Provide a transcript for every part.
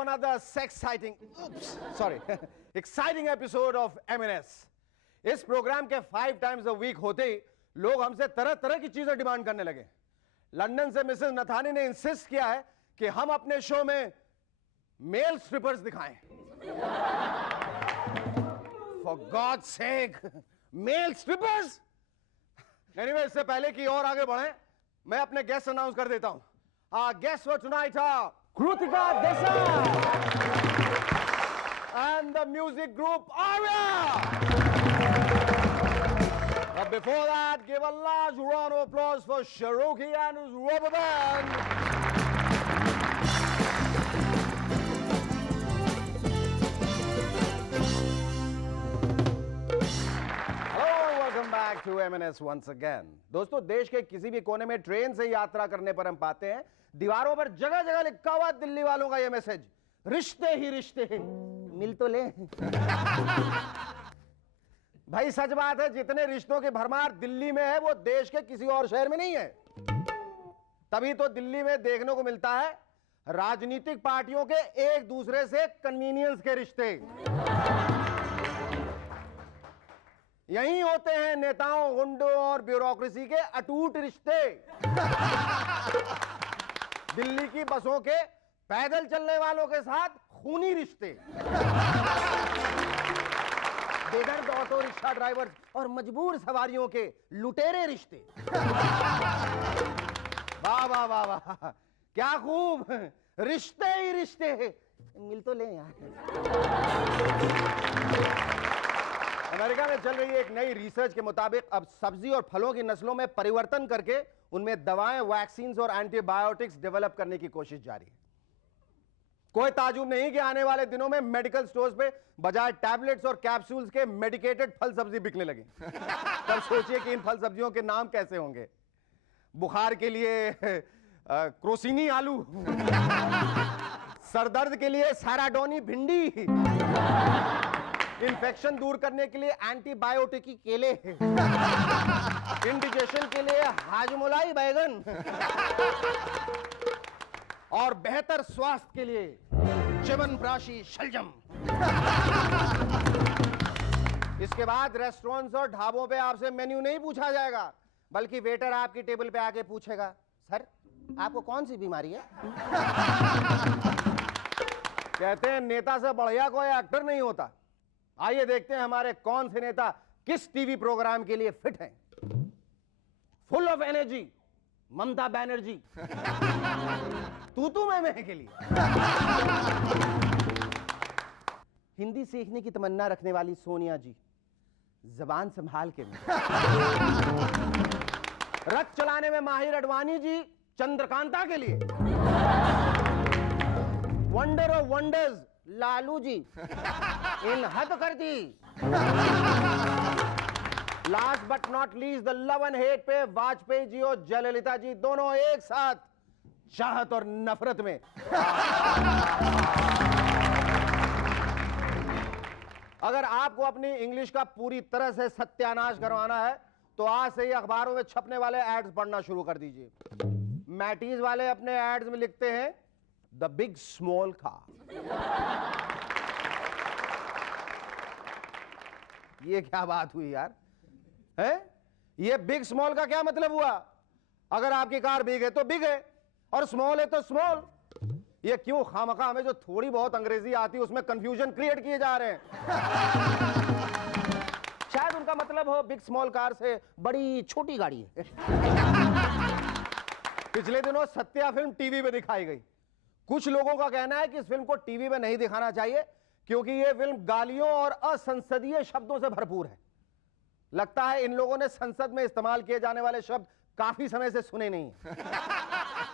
another exciting episode of M&S. इस programme के 5 times a week होते ही लोग हमसे तरह तरह की चीजें डिमांड करने लगे। लंदन से मिसेस नथानी ने इंसिस्ट किया है कि हम अपने शो में मेल स्ट्रिपर्स दिखाएं। For God's sake, male strippers? Anyway, इससे पहले कि और आगे बढ़ें, मैं अपने गेस्ट अनाउंस कर देता हूं। Our guests for tonight are Krutika Desai and the music group Arya. But before that, give a large round of applause for Shahrukhi and his rubber band. Back to M&S once again. दोस्तों, देश के किसी भी कोने में train से यात्रा करने पर हम पाते हैं दीवारों पर जगह जगह लिखा हुआ दिल्ली वालों का यह मैसेज, रिश्ते ही रिश्ते मिल तो ले। भाई सच बात है, जितने रिश्तों की भरमार दिल्ली में है वो देश के किसी और शहर में नहीं है। तभी तो दिल्ली में देखने को मिलता है राजनीतिक पार्टियों के एक दूसरे से कन्वीनियंस के रिश्ते। यही होते हैं नेताओं, गुंडों और ब्यूरोक्रेसी के अटूट रिश्ते। दिल्ली की बसों के पैदल चलने वालों के साथ खूनी रिश्ते। बेदर्द ऑटो रिक्शा ड्राइवर्स और मजबूर सवारियों के लुटेरे रिश्ते। वाह वाह वाह वाह, क्या खूब, रिश्ते ही रिश्ते। मिल तो ले यार। अमेरिका में चल रही एक नई रिसर्च के मुताबिक अब सब्जी और फलों की नस्लों में परिवर्तन करके उनमें दवाएं, वैक्सीन्स और एंटीबायोटिक्स डेवलप करने की कोशिश जारी है। कोई ताजुब नहीं कि आने वाले दिनों में मेडिकल स्टोर्स पे बजाय टैबलेट्स और कैप्सूल्स के मेडिकेटेड फल सब्जी बिकने लगे। तब सोचिए कि इन फल सब्जियों के नाम कैसे होंगे। बुखार के लिए क्रोसिनी आलू, सरदर्द के लिए सैराडोनी भिंडी, इन्फेक्शन दूर करने के लिए एंटीबायोटिक की केले, इंडिजेशन के लिए हाजमोलाई बैगन और बेहतर स्वास्थ्य के लिए च्यवनप्राशी शलजम। इसके बाद रेस्टोरेंट्स और ढाबों पे आपसे मेन्यू नहीं पूछा जाएगा, बल्कि वेटर आपकी टेबल पे आके पूछेगा, सर आपको कौन सी बीमारी है? कहते हैं नेता से बढ़िया कोई एक्टर नहीं होता। आइए देखते हैं हमारे कौन से नेता किस टीवी प्रोग्राम के लिए फिट हैं। Full of energy, Mamata Banerjee. तू मैं के लिए। हिंदी सीखने की तमन्ना रखने वाली सोनिया जी, जबान संभाल के। रथ चलाने में माहिर अडवाणी जी, चंद्रकांता के लिए। Wonder of wonders Lalu ji, इन हद कर दी। Last but not least, the love and hate पे वाजपेयी जी और जयललिता जी दोनों एक साथ चाहत और नफरत में। अगर आपको अपनी इंग्लिश का पूरी तरह से सत्यानाश करवाना है तो आज से ही अखबारों में छपने वाले एड्स पढ़ना शुरू कर दीजिए। मैटीज वाले अपने एड्स में लिखते हैं द बिग स्मॉल कार। ये क्या बात हुई यार, है? ये बिग स्मॉल का क्या मतलब हुआ? अगर आपकी कार बिग है तो बिग है और स्मॉल है तो स्मॉल। ये क्यों खामखा हमें जो थोड़ी बहुत अंग्रेजी आती है उसमें कंफ्यूजन क्रिएट किए जा रहे हैं। शायद उनका मतलब हो बिग स्मॉल कार से बड़ी छोटी गाड़ी है। पिछले दिनों सत्या फिल्म टीवी पे दिखाई गई। कुछ लोगों का कहना है कि इस फिल्म को टीवी में नहीं दिखाना चाहिए क्योंकि यह फिल्म गालियों और असंसदीय शब्दों से भरपूर है। लगता है इन लोगों ने संसद में इस्तेमाल किए जाने वाले शब्द काफी समय से सुने नहीं।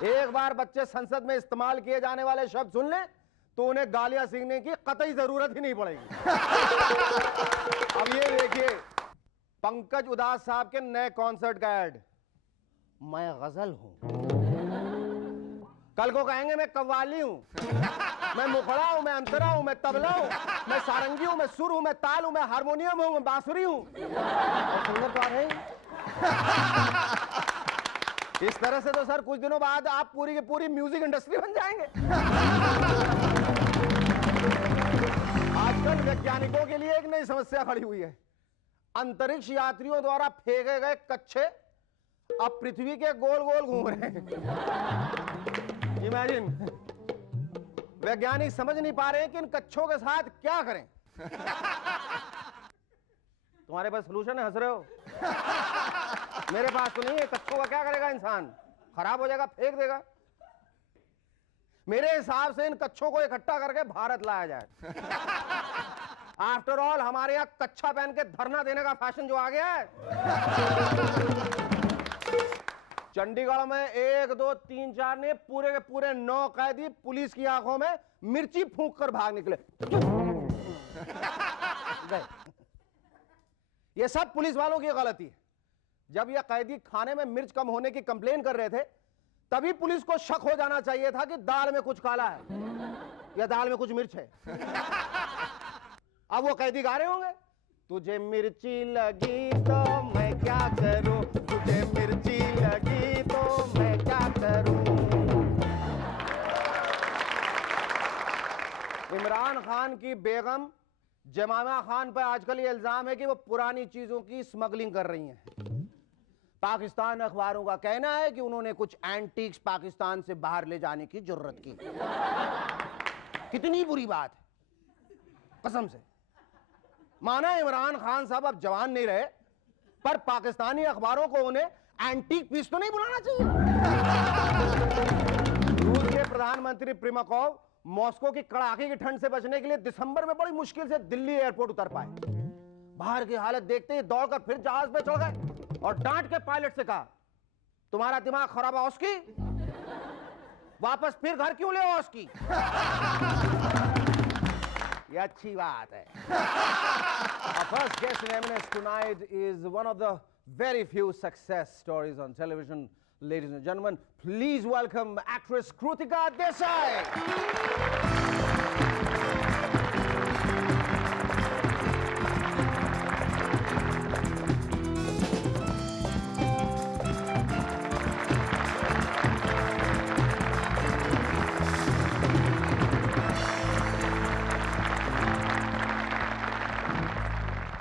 एक बार बच्चे संसद में इस्तेमाल किए जाने वाले शब्द सुन लें तो उन्हें गालियां सीखने की कतई जरूरत ही नहीं पड़ेगी। अब ये देखिए, पंकज उदास साहब के नए कॉन्सर्ट का ऐड, मैं गजल हूं, कल को कहेंगे मैं कव्वाली हूं, मैं मुखड़ा हूं, मैं अंतरा हूं, मैं तबला हूं, मैं सारंगी हूं, मैं सुर हूं, मैं ताल हूं, मैं हारमोनियम हूं, मैं बांसुरी हूं। सुंदर तो आ रहे। इस तरह से तो सर कुछ दिनों बाद आप पूरी की पूरी म्यूजिक इंडस्ट्री बन जाएंगे। आजकल वैज्ञानिकों के लिए एक नई समस्या खड़ी हुई है। अंतरिक्ष यात्रियों द्वारा फेंके गए कच्छे अब पृथ्वी के गोल गोल घूम रहे हैं। इमेजिन, वैज्ञानिक समझ नहीं पा रहे हैं कि इन कच्छों के साथ क्या करें। तुम्हारे पास सलूशन है? हंस रहे हो? मेरे पास तो नहीं है। कच्छों का क्या करेगा इंसान? खराब हो जाएगा, फेंक देगा। मेरे हिसाब से इन कच्छों को इकट्ठा करके भारत लाया जाए। आफ्टर ऑल हमारे यहां कच्छा पहन के धरना देने का फैशन जो आ गया है। चंडीगढ़ में 1, 2, 3, 4 ने पूरे के पूरे 9 कैदी पुलिस की आंखों में मिर्ची फूंक कर भाग निकले। ये सब पुलिस वालों की गलती है। जब यह कैदी खाने में मिर्च कम होने की कंप्लेन कर रहे थे, तभी पुलिस को शक हो जाना चाहिए था कि दाल में कुछ काला है या दाल में कुछ मिर्च है। अब वो कैदी गा रहे होंगे, तुझे मिर्ची लगी तो मैं क्या करूं, तुझे मिर्ची लगी तो मैं क्या करूं। इमरान खान की बेगम जमामा खान पर आजकल ये इल्जाम है कि वो पुरानी चीजों की स्मगलिंग कर रही हैं। पाकिस्तान अखबारों का कहना है कि उन्होंने कुछ एंटीक्स पाकिस्तान से बाहर ले जाने की जरूरत की। कितनी बुरी बात है, कसम से। माना इमरान खान साहब अब जवान नहीं रहे, पर पाकिस्तानी अखबारों को उन्हें एंटीक पीस तो नहीं बुलाना चाहिए। रूस के प्रधानमंत्री प्रिमाकोव मॉस्को की कड़ाके की ठंड से बचने के लिए दिसंबर में बड़ी मुश्किल से दिल्ली एयरपोर्ट उतर पाए। बाहर की हालत देखते ही दौड़कर फिर जहाज पे चढ़ गए और डांट के पायलट से कहा, तुम्हारा दिमाग खराब है उसकी, वापस फिर घर क्यों ले आओ उसकी। ये अच्छी बात है। Our first guest in M&S tonight is one of the very few success stories on television. Ladies and gentlemen, please welcome actress Krutika Desai.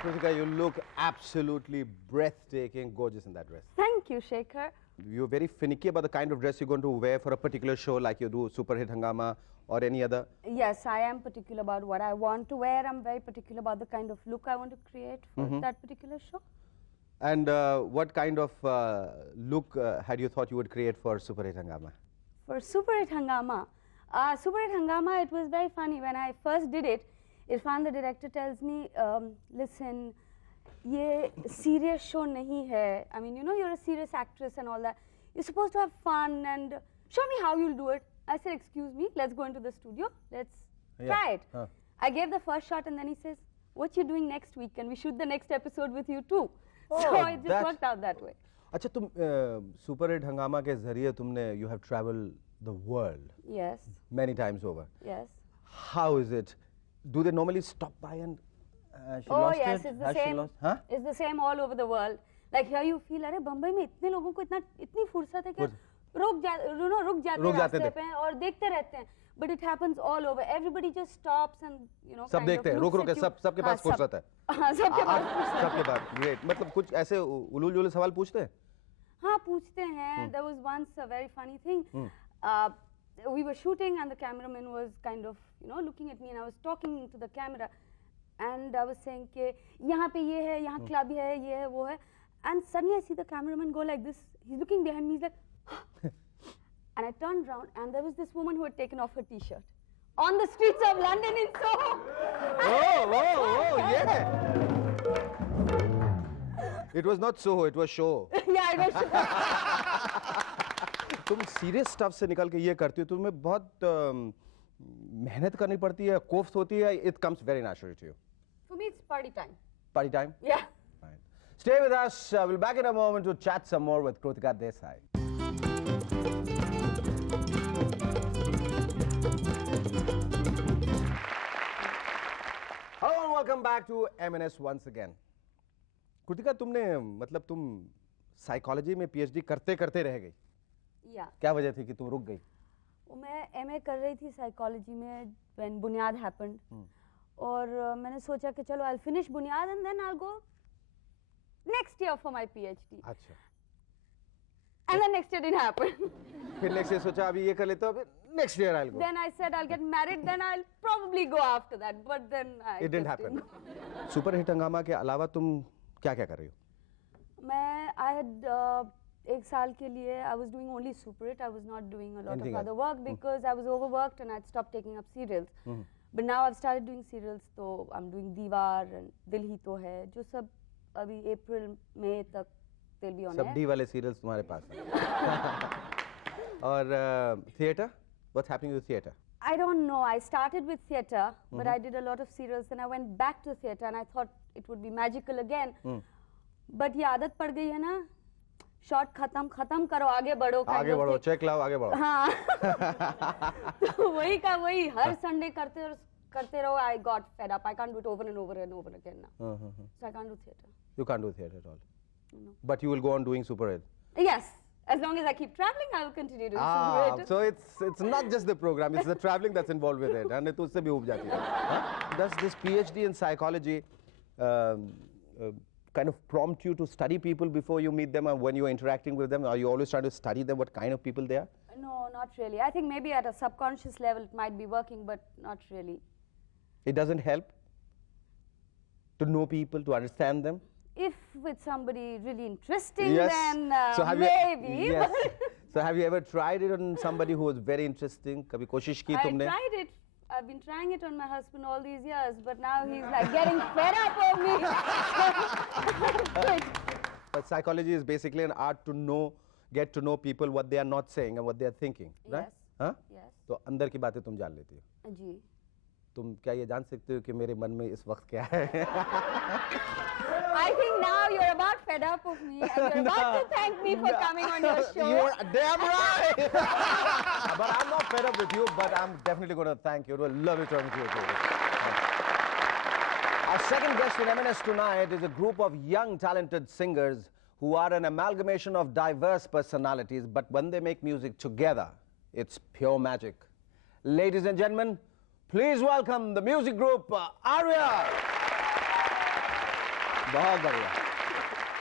Krutika, you look absolutely breathtaking, gorgeous in that dress. Thank you, Shekhar. You're very finicky about the kind of dress you're going to wear for a particular show like you do Super Hit Hangama or any other. Yes, I am particular about what I want to wear. I'm very particular about the kind of look I want to create for that particular show. And what kind of look had you thought you would create for Super Hit Hangama? For Super Hit Hangama, it was very funny. When I first did it, Irfan, the director, tells me, listen, ये serious show नहीं है. I mean, you know, you're a serious actress and all that. You're supposed to have fun and show me how you'll do it. I said, excuse me, let's go into the studio. Let's try it. I gave the first shot and then he says, what you doing next week? Can we shoot the next episode with you too? So it just worked out that way. अच्छा, तुम Super Hit Hangama के जरिए तुमने you have traveled the world. Yes. Many times over. Yes. How is it? Do they normally stop by and she Oh lost yes, it? it's the Has she same. lost? Huh? It's the same all over the world. Like here you feel, अरे बम्बई में इतने लोगों को इतनी फुर्सत है कि रुक जाते रास्ते पे और देखते रहते हैं. But it happens all over. Everybody just stops and you know. सब देखते हैं, रुक के सबके पास फुर्सत है. हाँ, सबके पास. Great. मतलब कुछ ऐसे उलूल सवाल पूछते हैं? हाँ, पूछते हैं. There was once a very funny thing. We were shooting and the cameraman was kind of, you know, looking at me and I was talking to the camera and I was saying कि यहाँ पे ये है, यहाँ club है, ये है, वो है. And suddenly I see the cameraman go like this. He's looking behind me. He's like, and I turned around and there was this woman who had taken off her t-shirt on the streets of London in Soho. Oh, yeah. It was not Soho, it was show. Yeah, it was show. तुम serious stuff से निकल के ये करती हो, तुम्हें बहुत मेहनत करनी पड़ती है, कोफ्त होती है. It comes very naturally to you. For me, it's party time. Party time? Yeah. Right. Stay with us. We'll back in a moment to chat some more with Krutika Desai. Hello and welcome back to M&S once again. Krutika, तुमने मतलब तुम psychology में PhD करते करते रह गई. Yeah. क्या वजह थी कि तुम रुक गई? मैं MA कर रही थी साइकोलॉजी में when बुनियाद happened. और मैंने सोचा कि चलो I'll finish बुनियाद and then I'll go next year for my PhD. अच्छा, And then next year didn't happen. फिर नेक्स्ट ईयर सोचा अभी ये कर लेता हूँ, फिर next year I go. Then I said I'll get married, then I'll probably go after that. But then I It didn't just happen. didn't. Super hit हंगामा के अलावा तुम क्या क्या कर रही हो? मैं I had एक साल के लिए I was doing only Super Hit. I was not doing a lot Anything of else? other work because I was overworked and I'd stopped taking up serials. But now I've started doing serials. So I'm doing Diwar and Dil Hi To Hai, जो सब अभी अप्रैल मई तक they'll be on सब air. D वाले serials तुम्हारे पास हैं. और theatre, what's happening with theatre? I don't know. I started with theatre, but I did a lot of serials. Then I went back to theatre, and I thought it would be magical again. But ये आदत पड़ गई है ना, shot खत्म करो, आगे बढ़ो. आगे बढ़ो, चेक लाओ, आगे बढ़ो. हाँ. तो वही का वही हर संडे करते रहो. I got fed up. I can't do it over and over and over again now. So I can't do theatre. You can't do theatre at all. No. But you will go on doing Super Hit. Yes. As long as I keep traveling, I will continue doing Super Hit. So it's not just the program, it's the traveling that's involved with it. And तो उससे भी उब जाती है. Does this PhD in psychology kind of prompt you to study people before you meet them, and when you're interacting with them? Are you always trying to study them, what kind of people they are? No, not really. I think maybe at a subconscious level it might be working, but not really. It doesn't help to know people, to understand them? If with somebody really interesting, Yes. then So have maybe. You, yes. So have you ever tried it on somebody who was very interesting? कभी कोशिश की I तुमने? tried it. I've been trying it on my husband all these years, but now he's like getting fed up of me. Quit. But psychology is basically an art to know, get to know people, what they are not saying and what they are thinking, right? Yes. हाँ? Yes. तो अंदर की बातें तुम जान लेती हो. जी. तुम क्या ये जान सकते हो कि मेरे मन में इस वक्त क्या है? I think now you're about fed up of me, and you're about to thank me for coming on your show. You're damn right. But I'm not fed up with you, but I'm definitely going to thank you. It was lovely talking to you. Our second guest in M&S tonight is a group of young, talented singers who are an amalgamation of diverse personalities, but when they make music together, it's pure magic. Ladies and gentlemen, please welcome the music group Arya. बहुत बढ़िया.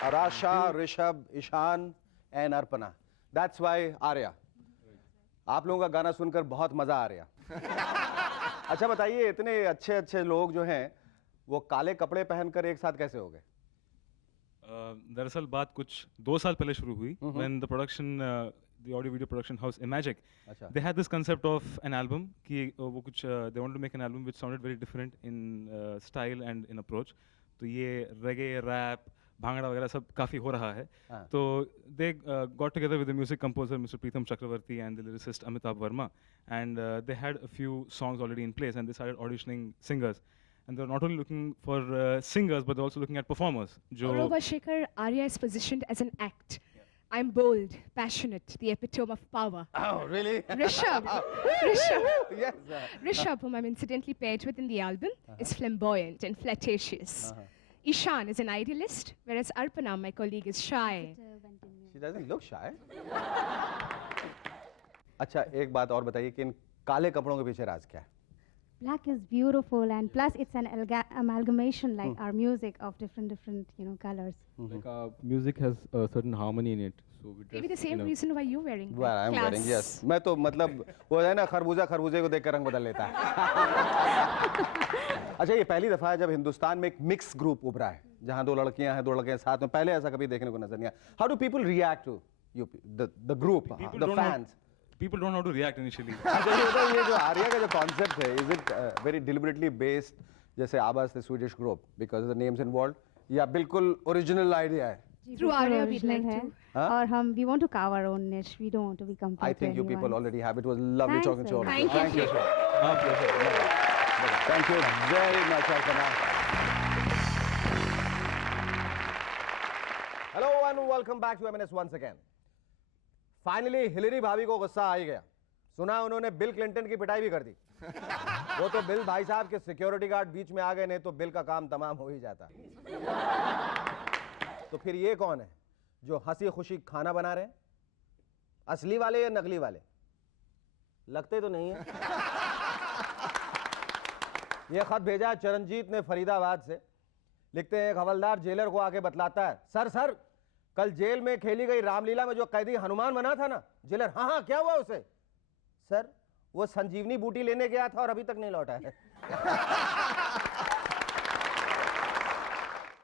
Arasha, Rishabh, Ishan and Arpana. That's why Arya. आप लोगों का गाना सुनकर बहुत मजा आ रहा. अच्छा बताइए, इतने अच्छे लोग जो हैं वो काले कपड़े पहनकर एक साथ कैसे हो गए? दरअसल बात कुछ 2 साल पहले शुरू हुई. When the production the audio video production house Imagic, they had this concept of an album कि वो कुछ they wanted to make an album which sounded very different in style and in approach. तो ये reggae, rap, bhangra वगैरह सब काफ़ी हो रहा है. तो they got together with the music composer Mr. Preetham Chakravarti and the lyricist Amitabh Verma, and they had a few songs already in place, and they started auditioning singers. And they're not only looking for singers, but they're also looking at performers. Moreover, Shekhar, Arya is positioned as an act. I'm bold, passionate, the epitome of power. Oh, really? Rishabh, Yes. Rishabh, whom I'm incidentally paired with in the album, is flamboyant and flirtatious. Ishan is an idealist, whereas Arpana, my colleague, is shy. She doesn't look shy. अच्छा, एक बात और बताइए कि इन काले कपड़ों के पीछे राज क्या है? Black is beautiful, and plus it's an amalgamation like our music of different colors. Like our music has a certain harmony in it, so we Maybe the dress same in a reason why you're wearing black. Well, I'm wearing, Class. yes. मैं तो मतलब वो है ना खरबूजे को देखकर रंग बदल लेता है. अच्छा, ये पहली दफा है जब हिंदुस्तान में एक मिक्स ग्रुप उभरा है, जहाँ 2 लड़कियाँ हैं, 2 लड़के हैं साथ में. पहले ऐसा कभी देखने को नजर नहीं आया. How do people react to you, the group, the fans? People don't know how to react initially. अच्छा, ये बताओ, ये जो आर्या का जो concept है, is it very deliberately based, जैसे आवाज the Swedish group, because of the names involved, या बिल्कुल original idea है? Through Arya, we'd like है. to. और we want to carve our own niche. We don't want to be compared I think to you people anyone. already have. It was lovely Thanks, talking to you all. Thank you. Thank you, sir. Thank you very much, Alpana. Hello and welcome back to M&S once again. Finally, Hillary भाभी को गुस्सा आ ही गया. सुना उन्होंने bill Clinton की पिटाई भी कर दी. वो तो बिल भाई साहब के सिक्योरिटी गार्ड बीच में आ गए, नहीं तो बिल का काम तमाम हो ही जाता. तो फिर ये कौन है जो हंसी खुशी खाना बना रहे हैं? असली वाले या नकली वाले? लगते तो नहीं है. ये खत भेजा है चरणजीत ने फरीदाबाद से। लिखते हैं, एक हवलदार जेलर को आके बतलाता है, सर कल जेल में खेली गई रामलीला में जो कैदी हनुमान बना था ना। जेलर, हाँ हाँ क्या हुआ उसे? सर वो संजीवनी बूटी लेने गया था और अभी तक नहीं लौटा है।